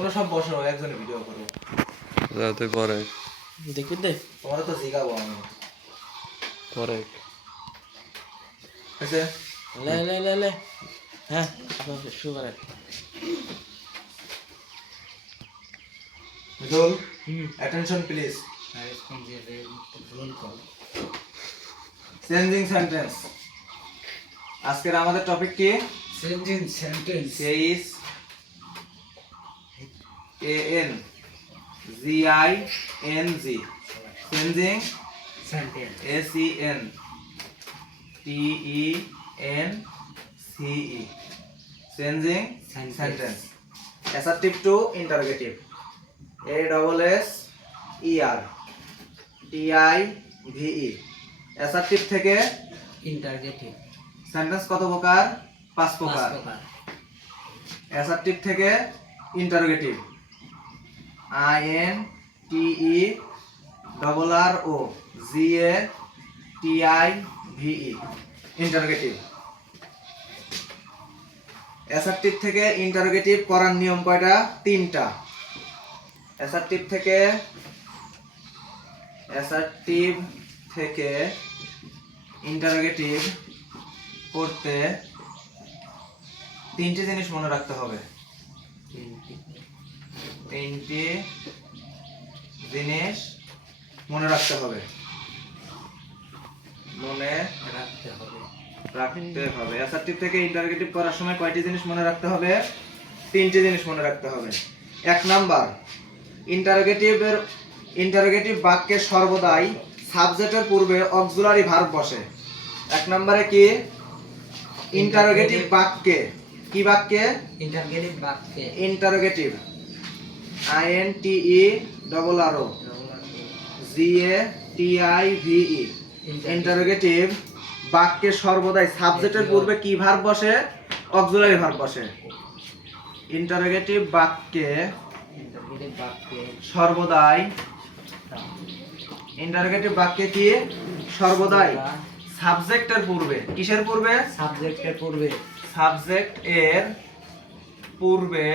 তোমরা সব বসো, একজনে ভিডিও করো। তুই পরে দেখবি দে তোমরা তো জিগাবো আমি। পরে হয়েছে? লে লে লে লে হ্যাঁ শুরু করে Midul, attention please. Changing sentence. আজকের আমাদের টপিক কি? Changing sentence chess ANGING changing sentence SENTENCE changing sentence. Assertive two interrogative ASSERTIVE assertive থেকে ইন্টারগেটিভ সেন্টেন্স কত প্রকার? 5 প্রকার। অ্যাসার্টিভ থেকে ইন্টারোগেটিভ INTERROGATIVE ইন্টারোগেটিভ। অ্যাসার্টিভ থেকে ইন্টারোগেটিভ করার নিয়ম কয়টা? 3টা। অ্যাসার্টিভ থেকে ইন্টারোগেটিভ করতে 3টে জিনিস মনে রাখতে হবে। 3টে জিনিস মনে রাখতে হবে। অ্যাসার্টিভ থেকে ইন্টারোগেটিভ করার সময় কয়টি জিনিস মনে রাখতে হবে? 3টে জিনিস মনে রাখতে হবে। 1 নাম্বার, ইন্টারোগেটিভ বাক্যে সর্বদাই সাবজেক্টের পূর্বে অক্সিলারি ভার্ব বসে। 1 নম্বরে কি? ইন্টারোগেটিভ বাক্যে। কি বাক্যে? ইন্টারগেটিভ বাক্যে ইন্টারোগেটিভ INTERROGATIVE ইন্টারোগেটিভ বাক্যে সর্বদাই সাবজেক্টের পূর্বে কি ভার্ব বসে? অক্সিলারি ভার্ব বসে। ইন্টারোগেটিভ বাক্যে সর্বদাই ইন্টারোগেটিভ বাক্যে কি? সর্বদাই সাবজেক্টের পূর্বে। কিসের পূর্বে? সাবজেক্টের পূর্বে সাবজেক্ট এর পূর্বে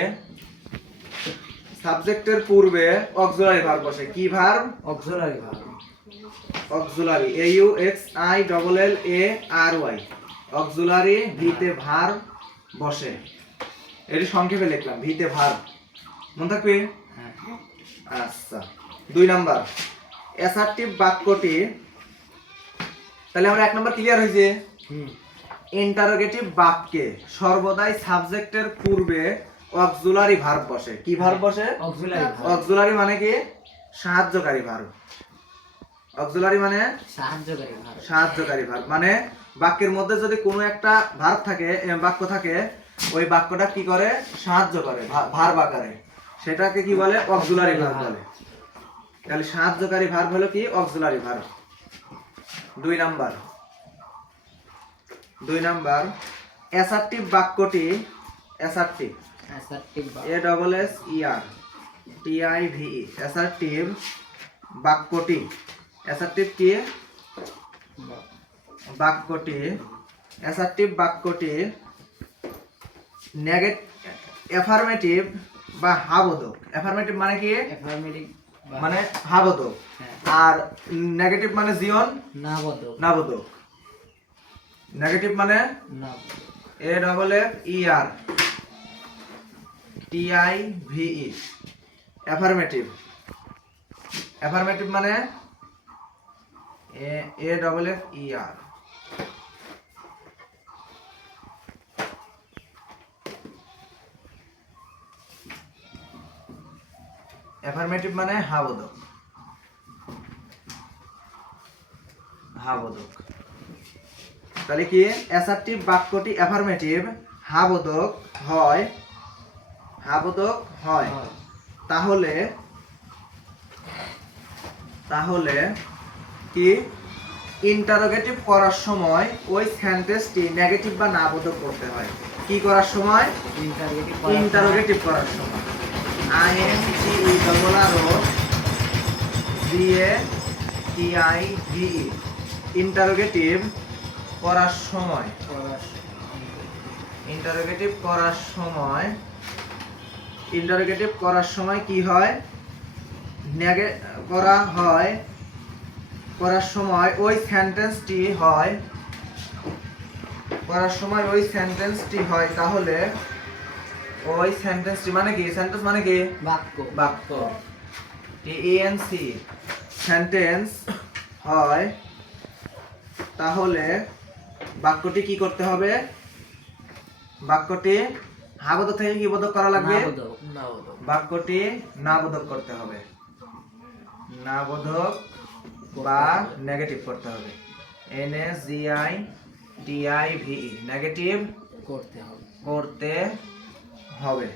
সাবজেক্টের পূর্বে অক্সিলারি ভার্ব বসে। কি verb? Auxiliary verb. Auxiliary AUXILLARY auxiliary ভিতে ভার্ব বসে। এটি সংক্ষেপে লিখলাম, ভিতে ভার্ব। মনে থাকবে? হ্যাঁ। আচ্ছা, 2 নাম্বার, অ্যাসার্টিভ বাক্যটি। তাহলে আমরা 1 নাম্বার ক্লিয়ার হয়েছে। ইন্টারোগেটিভ বাক্যে সর্বদাই সাবজেক্টের পূর্বে অক্সিলারি ভার্ব বসে। কি ভার্ব বসে? Auxiliary verb. অক্সিলারি মানে কি? সাহায্যকারী ভার্ব। অক্সিলারি মানে সাহায্যকারী ভার্ব। সাহায্যকারী ভার্ব মানে বাক্যের মধ্যে যদি কোনো একটা ভার্ব থাকে, বাক্য থাকে, ওই বাক্যটা কি করে? সাহায্য করে ভার্ব আকারে। সেটাকে কি বলে? অক্সিলারি ভার্ব বলে। তাহলে সাহায্যকারী ভার্ব হলো কি? Auxiliary verb. 2 নাম্বার, অ্যাসার্টিভ বাক্যটি অ্যাসার্টিভ ASSERTIVE অ্যাসার্টিভ বাক্যটি অ্যাসার্টিভ কি? অ্যাসার্টিভ বাক্যটি অ্যাফার্মেটিভ বা হাবোধক। অ্যাফার্মেটিভ মানে কি? মানে হাবোধক। আর নেগেটিভ মানে জিয়ন নাবোধক। নেগেটিভ মানে AFFERTIVE অ্যাফার্মেটিভ। অ্যাফার্মেটিভ মানে AFFER। অ্যাফার্মেটিভ মানে হাবোধক। তাহলে কি? অ্যাসার্টিভ বাক্যটি অ্যাফার্মেটিভ হাবোধক হয়। তাহলে কি? ইন্টারোগেটিভ করার সময় ওই সেন্টেন্সটি নেগেটিভ বা নাবোধক করতে হয়। কি করার সময়? ইন্টারোগেটিভ করার সময় INTERROGATIVE ইন্টারোগেটিভ করার সময় ইন্টারোগেটিভ করার সময় কি হয়, করার সময় ওই সেন্টেন্সটি হয় তাহলে ওই সেন্টেন্সটি মানে কি, সেন্টেন্স মানে কি বাক্য বাক্য, TENC সেন্টেন্স হয় তাহলে বাক্যটি কি করতে হবে, বাক্যটি হাবোধক থেকে কি বোধক করা লাগবে, বাক্যটি নাবোধক করতে হবে, নাবোধক বা নেগেটিভ করতে হবে, NAGITIVE নেগেটিভ করতে হবে,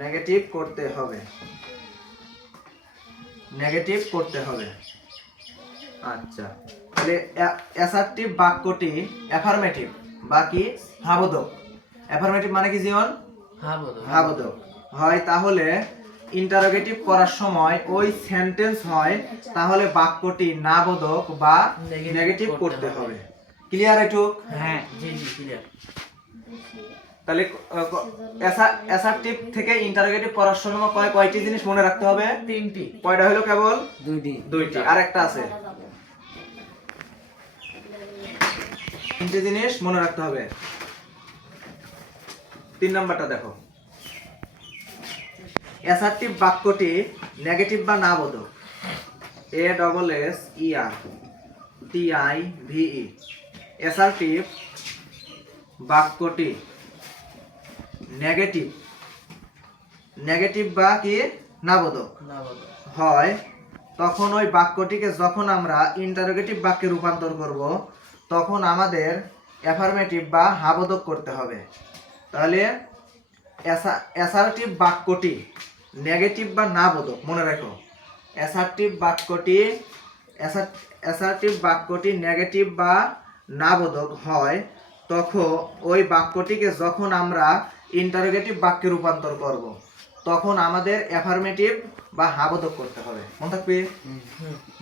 নেগেটিভ করতে হবে। আচ্ছা, তাহলে অ্যাসার্টিভ বাক্যটি অ্যাফার্মেটিভ বা কি হাবোধক, অ্যাফার্মেটিভ মানে কি জীবন হাবোধক হয় তাহলে ইন্টারোগেটিভ করার সময় ওই সেন্টেন্স হয় তাহলে বাক্যটি নাবোধক বা নেগেটিভ করতে হবে। ক্লিয়ার এটুক? হ্যাঁ জি জি ক্লিয়ার। তাহলে অ্যাসার্টিভ থেকে ইন্টারোগেটিভ করার সময় কয়টি জিনিস মনে রাখতে হবে? তিনটি। কয়টা হলো? কেবল দুইটি। আর একটা আছে, তিনটি জিনিস মনে রাখতে হবে। 3 নাম্বারটা দেখো, অ্যাসার্টিভ বাক্যটি নেগেটিভ বা নাবোধক, ASSERTIVE অ্যাসার্টিভ বাক্যটি নেগেটিভ বা কি নাবোধক হয় তখন ওই বাক্যটিকে যখন আমরা ইন্টারোগেটিভ বাক্যে রূপান্তর করব তখন আমাদের অ্যাফার্মেটিভ বা হাবোধক করতে হবে। তাহলে অ্যাসার্টিভ বাক্যটি নেগেটিভ বা নাবোধক, মনে রাখো অ্যাসার্টিভ বাক্যটি নেগেটিভ বা নাবোধক হয় তখন ওই বাক্যটিকে যখন আমরা ইন্টারোগেটিভ বাক্যে রূপান্তর করব তখন আমাদের অ্যাফার্মেটিভ বা হাবোধক করতে হবে। মনে থাকবে,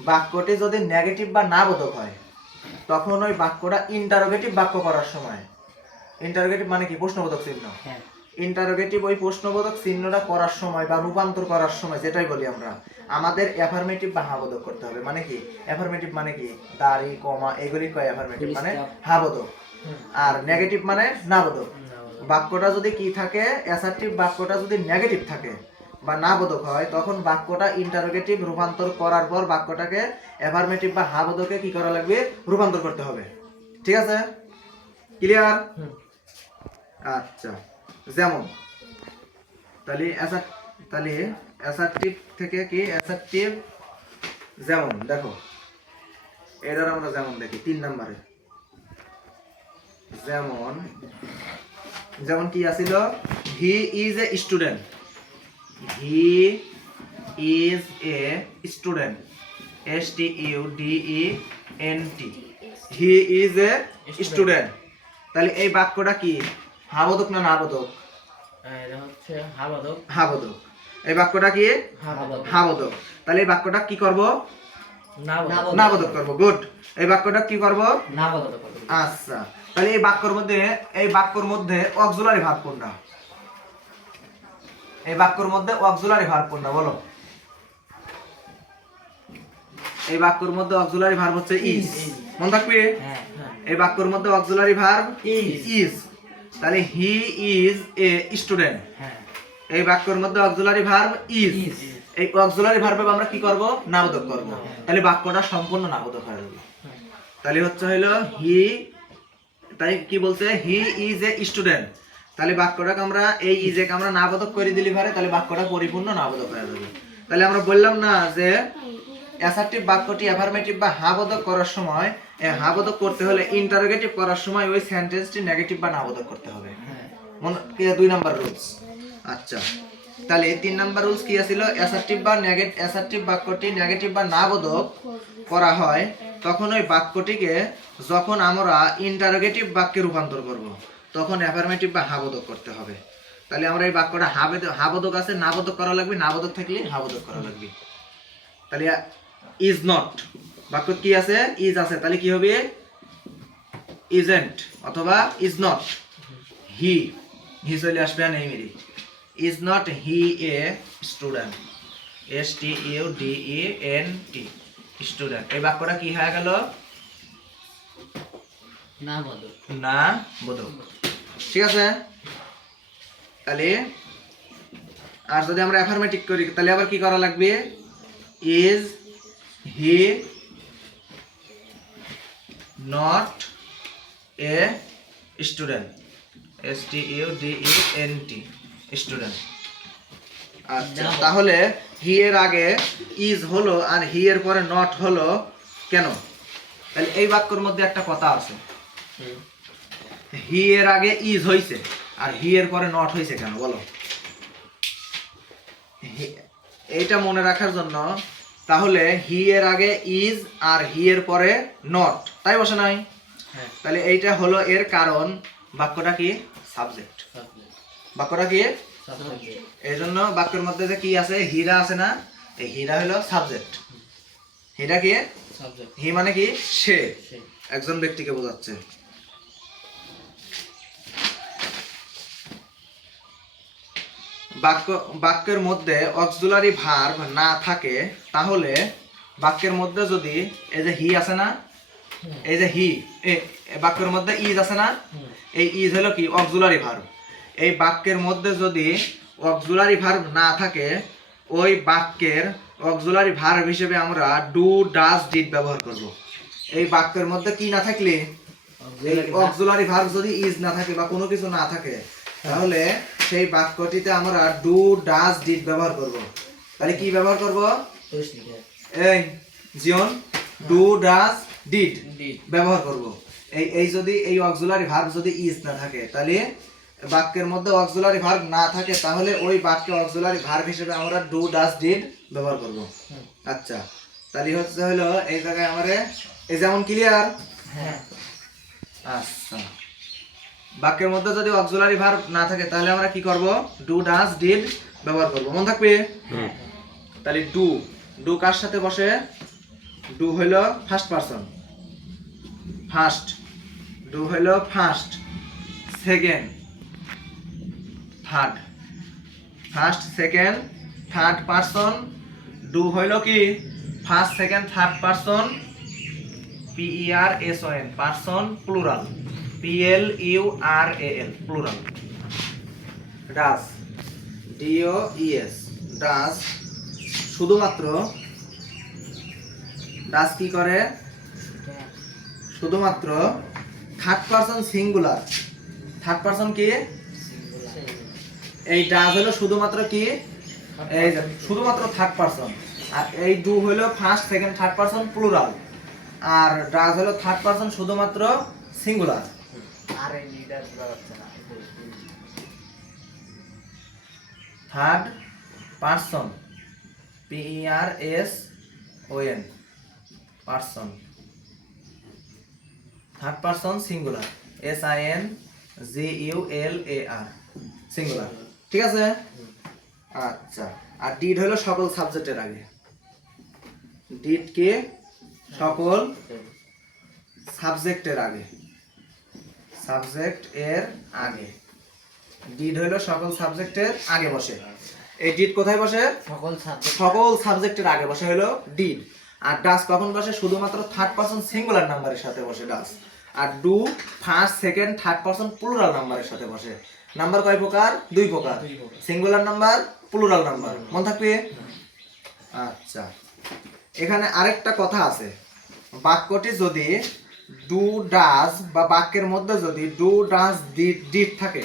বাক্যটি যদি নেগেটিভ বা নাবোধক হয় তখন ওই বাক্যটা ইন্টারোগেটিভ বাক্য করার সময়, ইন্টারোগেটিভ মানে কি প্রশ্নবোধক চিহ্ন, ইন্টারোগেটিভ ওই প্রশ্নবোধক চিহ্নটা করার সময় বা রূপান্তর করার সময় যেটাই বলি আমরা, আমাদের অ্যাফার্মেটিভ বা হাবোধক করতে হবে। মানে কি অ্যাফার্মেটিভ মানে কি দাড়ি কমা এগুলি কয় অ্যাফার্মেটিভ মানে হাবোধক, আর নেগেটিভ মানে নাবোধক। বাক্যটা যদি কি থাকে, অ্যাসার্টিভ বাক্যটা যদি নেগেটিভ থাকে বা নাবোধক হয় তখন বাক্যটা ইন্টারোগেটিভ রূপান্তর করার পর বাক্যটাকে অ্যাফার্মেটিভ বা হাবোধকে কি করা লাগবে, রূপান্তর করতে হবে। ঠিক আছে? ক্লিয়ার? আচ্ছা, যেমন তাহলে অ্যাসার্টিভ থেকে কি অ্যাসার্টিভ, যেমন দেখো এটার আমরা যেমন দেখি 3 নম্বরে, যেমন কি আছিল, he is a student, he is a student, STUDENT, he is a student. তাহলে এই বাক্যটা কি হাবোধক না নাবোধক? এটা হচ্ছে হাবোধক। হাবোধক। এই বাক্যটা কি হাবোধক। তাহলে এই বাক্যটা কি করব, নাবোধক করব। গুড। এই বাক্যটা কি করব, নাবোধক করব। আচ্ছা, তাহলে এই বাক্যর মধ্যে অক্সিলারি ভার্ব কোনটা? এই বাক্যর মধ্যে অক্সিলারি ভার্ব কোনটা বলো? এই বাক্যর মধ্যে অক্সিলারি ভার্ব হচ্ছে ইজ। মনে থাকবে, এই বাক্যর মধ্যে অক্সিলারি ভার্ব ইজ। তাহলে হি ইজ এ স্টুডেন্ট, এই বাক্যের মধ্যে অক্সিলারি ভার্ব ইজ। এই অক্সিলারি ভার্বে আমরা কি করব, নাবোধক করব। তাহলে বাক্যটা সম্পূর্ণ নাবোধক হয়ে যাবে। তাহলে হচ্ছে হলো হি, তাই কি বলছে, হি ইজ এ স্টুডেন্ট। তাহলে বাক্যটাকে আমরা এই ইজেকে আমরা নাবোধক করে দিলি পারে, তাহলে বাক্যটা পরিপূর্ণ নাবোধক হয়ে যাবে। তাহলে আমরা বললাম না যে অ্যাসার্টিভ বাক্যটি অ্যাফার্মেটিভ বা হাবোধক করার সময়, হাবোধক করতে হলে ইন্টারোগেটিভ করার সময় ওই সেন্টেন্সটি নেগেটিভ বা নাবোধক করতে হবে। মনে 2 নাম্বার রুলস। আচ্ছা, তাহলে 3 নাম্বার রুলস কি ছিল, অ্যাসার্টিভ বাক্যটি নেগেটিভ বা নাবোধক করা হয় তখন ওই বাক্যটিকে যখন আমরা ইন্টারোগেটিভ বাক্যে রূপান্তর করব তখন অ্যাফার্মেটিভ বা হাবোধক করতে হবে। তাহলে আমরা এই বাক্যটা হাবোধক আছে, নাবোধক করা লাগবে, নাবোধক থাকলে হাবোধক করা লাগবে। তাহলে ইজ নট বাক্য কি আছে, ইজ আছে, তাহলে কি হবে, ইজেন্ট অথবা ইজ নট। হি চলে আসবে, নেই Mary is not he a student, STUDENT, student. এই বাক্যটা কি হয়ে গেল? না বলো। না বোধক। ঠিক আছে, তাহলে আর যদি আমরা অ্যাফার্মেটিভ করি তাহলে আবার কি করা লাগবে? Is he not a student, STUDENT, student. আচ্ছা, তাহলে হি এর আগে ইজ হলো আর হি এর পরে নট হলো কেন? তাহলে এই বাক্যের মধ্যে একটা কথা আছে, হি এর আগে ইজ হইছে আর হি এর পরে নট হইছে কেন বলো? এইটা মনে রাখার জন্য তাহলে হি এর আগে ইজ আর হি এর পরে নট, তাই বসে নাই? তাহলে এইটা হলো এর কারণ। বাক্যটা কি? সাবজেক্ট। বাক্যটা কি? এই জন্য বাক্যের মধ্যে যে কি আছে? হীরা আছে না? এই হীরা হলো সাবজেক্ট। হীরা কি? হি মানে কি? সে, একজন ব্যক্তিকে বোঝাচ্ছে। বাক্যের মধ্যে অক্সিলারি ভার্ব না থাকে তাহলে বাক্যের মধ্যে যদি এই যে হি আছে না, এই যে হি, বাক্যের মধ্যে ইজ আছে না, এই ইজ হলো কি? Auxiliary verb. এই বাক্যের মধ্যে যদি অক্সিলারি ভার্ব না থাকে ওই বাক্যের অক্সিলারি ভার্ব হিসেবে আমরা ডু, ডাজ, ডিড ব্যবহার করব। এই বাক্যের মধ্যে কি না থাকলে, এই অক্সিলারি ভার্ব যদি ইজ না থাকে বা কোনো কিছু না থাকে তাহলে সেই বাক্যটিতে আমরা ডু, ডাজ, ডিড ব্যবহার করব। তাহলে কি ব্যবহার করব? এই জিওন, ডু, ডাজ, ডিড ব্যবহার করব। এই যদি এই অক্সিলারি ভার্ব যদি ইজ না থাকে তাহলে বাক্যের মধ্যে অক্সিলারি ভার্ব না থাকে তাহলে ওই বাক্যে অক্সিলারি ভার্ব হিসেবে আমরা ডু, ডাজ, ডিড ব্যবহার করব। আচ্ছা, তাহলে হচ্ছে হলো এই জায়গায় আমারে এই যেমন ক্লিয়ার? হ্যাঁ। আচ্ছা, বাক্যের মধ্যে যদি অক্সিলারি ভার্ব না থাকে তাহলে আমরা কি করব? ডু, ডাজ, ডিড ব্যবহার করব। মনে থাকবে? তাহলে ডু, ডু কার সাথে বসে? ডু হলো ফার্স্ট পারসন, ফার্স্ট। ডু হলো first, second, third. First, second, third person. Do হইল কি? First, second, third person, PERSON, person plural, PLURAL, plural. Does, DOES, does শুধুমাত্র, ডাজ কি করে? শুধুমাত্র third person singular. Third person কি? এই ডাজ হলো শুধুমাত্র কি? এই শুধুমাত্র থার্ড পারসন। আর এই ডু হলো first, second, third person plural. আর ডাজ হলো থার্ড পারসন শুধুমাত্র সিঙ্গুলার। আর এই লিডার হচ্ছে না। Third person, PERSON, person. Third person singular, SINGULAR, singular. ঠিক আছে? আচ্ছা, আর ডিড হলো সকল সাবজেক্টের আগে। ডিড কে? সকল সাবজেক্টের আগে, সাবজেক্ট এর আগে। ডিড হলো সকল সাবজেক্টের আগে বসে। এই ডিড কোথায় বসে? সকল সাবজেক্টের আগে বসে হলো ডিড। আর ডাজ কখন বসে? শুধুমাত্র থার্ড পারসন সিঙ্গুলার নাম্বারের সাথে বসে ডাজ। আর do first, second, third person plural নাম্বারের সাথে বসে। নাম্বার কয় প্রকার? দুই প্রকার, সিঙ্গুলার নাম্বার, প্লুরাল নাম্বার। মনে থাকবে? আচ্ছা, এখানে আরেকটা কথা আছে। বাক্যটি যদি ডু, ডাজ বা বাক্যের মধ্যে যদি ডু, ডাজ, ডিড থাকে,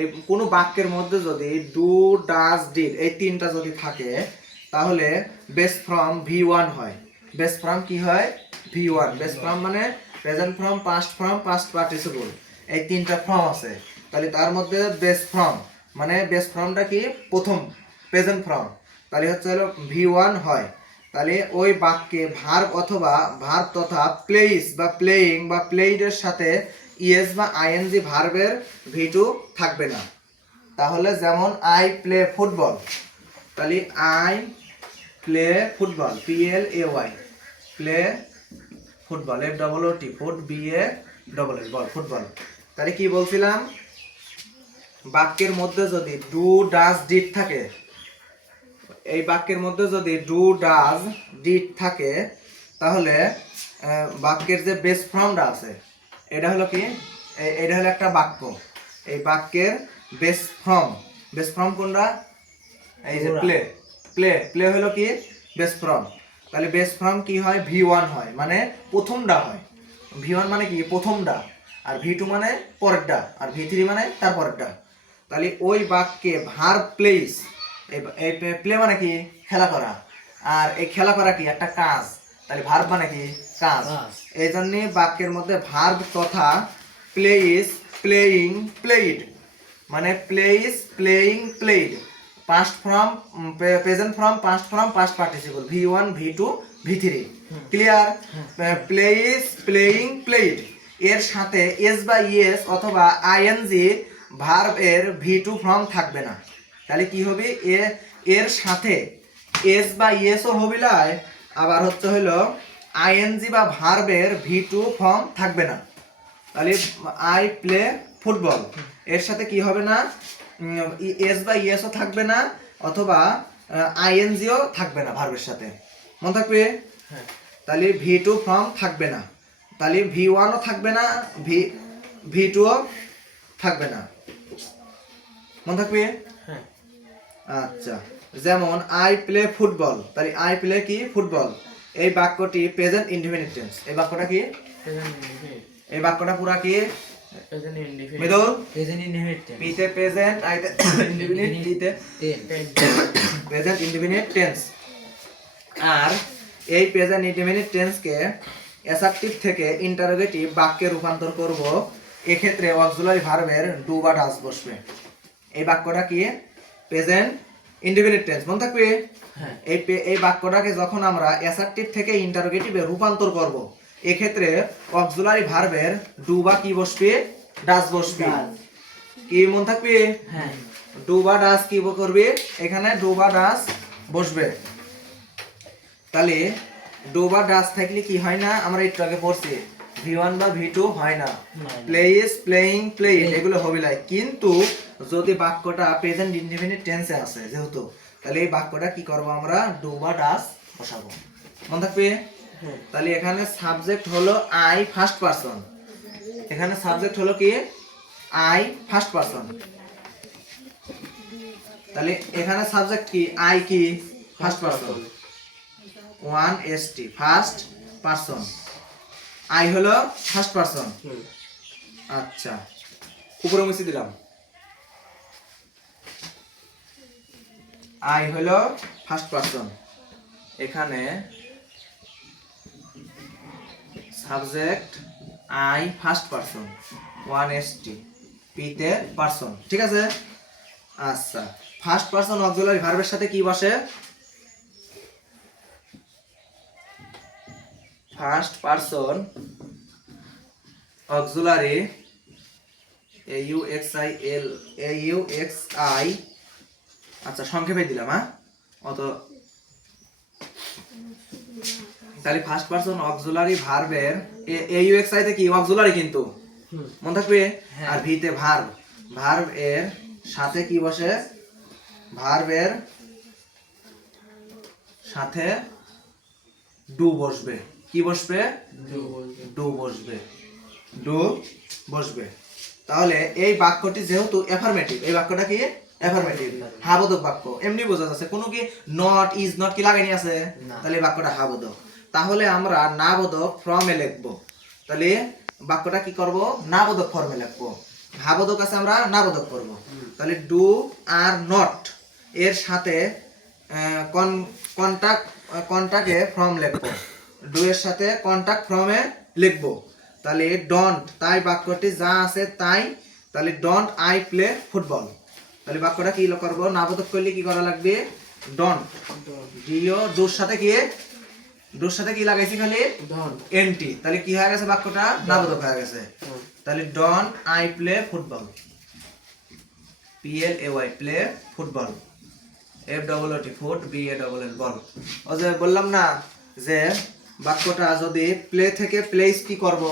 এই কোনো বাক্যের মধ্যে যদি ডু, ডাজ, ডিড এই তিনটা যদি থাকে তাহলে বেস ফ্রম V1 হয়। বেস ফ্রম কি হয়? V1। বেস ফ্রম মানে present form, past form, past participle, এই তিনটা ফর্ম আছে। তাহলে তার মধ্যে বেস ফর্ম মানে বেস ফর্মটা কি? প্রথম প্রেজেন্ট ফর্ম, তাহলে হচ্ছে হলো V1 হয়। তাহলে ওই বাক্যে ভার্ব অথবা ভার্ব তথা প্লেইস বা প্লেইং বা প্লেইডের সাথে ইএস বা আইএনজি ভার্বের V2 থাকবে না। তাহলে যেমন আই প্লে ফুটবল, তাহলে I play football, PLAY, play football, FOOT, foot BALL, ball, football. তাহলে কি বলছিলাম? বাক্যের মধ্যে যদি ডু ডাজ ডিড থাকে, এই বাক্যের মধ্যে যদি ডু ডাজ ডিড থাকে, তাহলে বাক্যের যে বেস ফর্মটা আছে, এটা হলো কি, এটা হলো একটা বাক্য। এই বাক্যের বেস ফর্ম কোনটা? এই যে প্লে প্লে প্লে হলো কি বেস ফর্ম। তাহলে বেস ফর্ম কি হয়? V1 হয়, মানে প্রথমটা হয়। V1 মানে কি প্রথমটা, আর V2 মানে পরেরটা, আর V3 মানে তার পরেরটা। তাহলে ওই বাক্যে ভার্ব প্লেস, এই প্লে মানে কি খেলা করা, আর এই খেলা করা কি একটা কাজ, তাহলে ভার্ব মানে কি কাজ। এই জন্য বাক্যের মধ্যে ভার্ব তথা প্লেইস, প্লেইং, প্লেইড, মানে plays, playing, played, past form, present form, past form, past participle, V1 V2 V3। Clear? Plays, playing, played এর সাথে এস বা ইএস অথবা আইএনজি ভার্ব এর V2 ফর্ম থাকবে না। তাহলে কি হবে? এর সাথে এস বা ইএসও হবিলায়, আবার হচ্ছে হলো আইএনজি বা ভার্বের V2 ফর্ম থাকবে না। তাহলে আই প্লে ফুটবল, এর সাথে কি হবে না? এস বা ইএসও থাকবে না, অথবা আইএনজিও থাকবে না ভার্বের সাথে। মনে থাকবে? তাহলে V2 ফর্ম থাকবে না। তাহলে V1 ও থাকবে না, V2 ও থাকবে না। মনে থাকবে? আচ্ছা, যেমন আই প্লে ফুটবল, তাহলে আই প্লে কি ফুটবল, এই বাক্যটি প্রেজেন্ট ইনডিফিনিট টেন্স। এই বাক্যটা কি? এই বাক্যটা পুরা কি? মিডল পিতে প্রেজেন্ট, আইতে ইনডিফিনিট, টিতে প্রেজেন্ট ইনডিফিনিট টেন্স। আর এই প্রেজেন্ট ইনডিফিনিট টেন্সকে অ্যাসার্টিভ থেকে ইন্টারোগেটিভ বাক্যে রূপান্তর করব। এক্ষেত্রে অক্সিলারি ভার্বের ডু বা ডাজ বসবে। এই বাক্যটা কি? Present indefinite tense. মনে থাকবে? এই বাক্যটাকে যখন আমরা অ্যাসার্টিভ থেকে ইন্টারোগেটিভে রূপান্তর করব, এক্ষেত্রে অক্সিলারি ভার্বের ডু বা কি বসবে? ডাজ বসবে। কি মনে থাকবে? ডু বা ডাজ কি করবে? এখানে ডু বা ডাজ বসবে। তাহলে ডু বা ডাজ থাকলে কি হয় না? আমরা একটু আগে পড়ছি, V1 বা V2 হয় না। প্লেইস, প্লেইং, প্লেইড এগুলো হবে লাই। কিন্তু যদি বাক্যটা প্রেজেন্ট ইনডিফিনিট টেন্সে আছে যেহেতু, তাহলে এই বাক্যটা কি করব? আমরা ডু বা ডাজ বসাবো। মনে থাকবে? তাহলে এখানে সাবজেক্ট হলো আই ফার্স্ট পারসন, এখানে সাবজেক্ট হলো কি? I first person. তাহলে এখানে সাবজেক্ট কি? আই কি first person, 1st first person, I হলো ফার্স্ট পারসন। আচ্ছা, উপরে মুছে দিলাম। আই হলো ফার্স্ট পারসন, এখানে subject I first person, 1st পিতে পারসন। ঠিক আছে? আচ্ছা, ফার্স্ট পারসন অক্সিলারি ভার্বের সাথে কি বসে? ফার্স্ট পারসন অক্সিলারি AUXI, আচ্ছা সংক্ষেপে দিলাম, হ্যাঁ অত। তাহলে ফার্স্ট পারসন অক্সিলারি ভার্বের AUXI তে কি অক্সিলারি কিন্তু, মনে থাকবে? আর ভিতে ভার্ব, ভার্ব এর সাথে কি বসে? ভার্বের সাথে ডু বসবে। কি বসবে? ডু বসবে, ডু বসবে। তাহলে এই বাক্যটি যেহেতু অ্যাফার্মেটিভ, এই বাক্যটা কি অ্যাফার্মেটিভ, হাবোধক বাক্য, এমনি বোঝা যাচ্ছে, কোনো কি নট, ইজ নট কি লাগাইনি আছে? তাহলে এই বাক্যটা হাবোধক। তাহলে আমরা নাবোধক ফর্মে লিখবো। তাহলে বাক্যটা কি করব? নাবোধক ফর্মে লিখবো। হাবোধক আছে, আমরা নাবোধক করব। তাহলে ডু আর নট এর সাথে কন্টাক্টে ফর্ম লিখবো, ডু এর সাথে কন্টাক্ট ফর্মে লিখবো। তাহলে ডন্ট, তাই বাক্যটি যা আছে তাই। তাহলে ডন্ট আই প্লে ফুটবল। তাহলে বাক্যটা কি করব? নাবোধক করলে কি করা লাগবে? ডন্ট, ডিও, ডুর সাথে কি, ডুর সাথে কি লাগাইছি? খালি এনটি। তাহলে কি হয়ে গেছে? বাক্যটা নাবোধক হয়ে গেছে। তাহলে don't I play football, PLAY play football, FOOT foot, BALL বল। ও যে বললাম না যে বাক্যটা যদি প্লে থেকে প্লেস কি করব?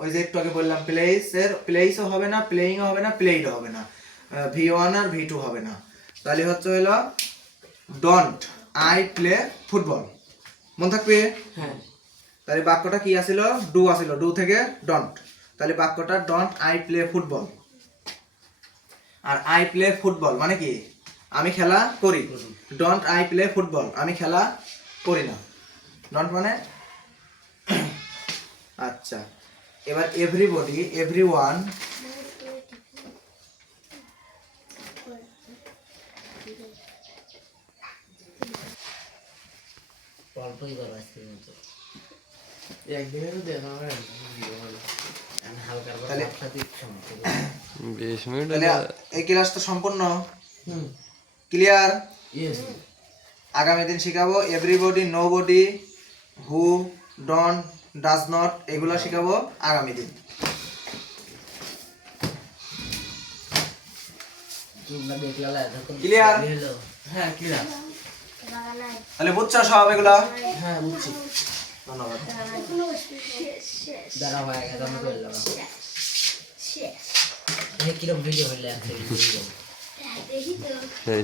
ওই যে একটু আগে বললাম, প্লেসের প্লেসও হবে না, প্লেইংও হবে না, প্লেইডও হবে না। V1 আর V2 হবে না। তাহলে হচ্ছে হলো ডোন্ট আই প্লে ফুটবল, মন থাকবে? হ্যাঁ তাহলে বাক্যটা কি আছিল? ডু আছিল, ডু থেকে ডোন্ট। তাহলে বাক্যটা ডোন্ট আই প্লে ফুটবল। আর আই প্লে ফুটবল মানে কি? আমি খেলা করি। ডোন্ট আই প্লে ফুটবল, আমি খেলা করি না। ডোন্ট মানে আচ্ছা, এবার এভরিবডি, এভরিওয়ান, অল্পই করো আজকের মতো একদিনের দেখা হয় হালকা তাহলে 20 মিনিট তাহলে এই ক্লাসটা সম্পূর্ণ হুম ক্লিয়ার। ইয়েস আগামী দিন শিখাবো everybody, nobody, who, don't, does not, এগুলো শিখাবো আগামী দিন। তোমরা দেখলে এতক্ষণ Clear? হলো হ্যাঁ ক্লিয়ার তাহলে বুঝছো সব এগুলা? হ্যাঁ বুঝছি ধন্যবাদ। দাঁড়া হয়ে গেছে আমি করলাম কিরকম ভিডিও হইলে সেই